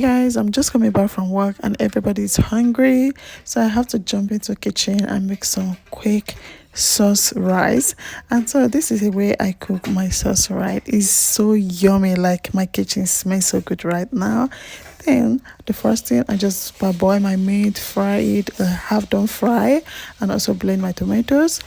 Guys, I'm just coming back from work and everybody's hungry, so I have to jump into the kitchen and make some quick sauce rice. And so this is the way I cook my sauce rice. It's so yummy, like my kitchen smells so good right now. Then the first thing, I just parboil my meat, fry it, half done fry, and also blend my tomatoes.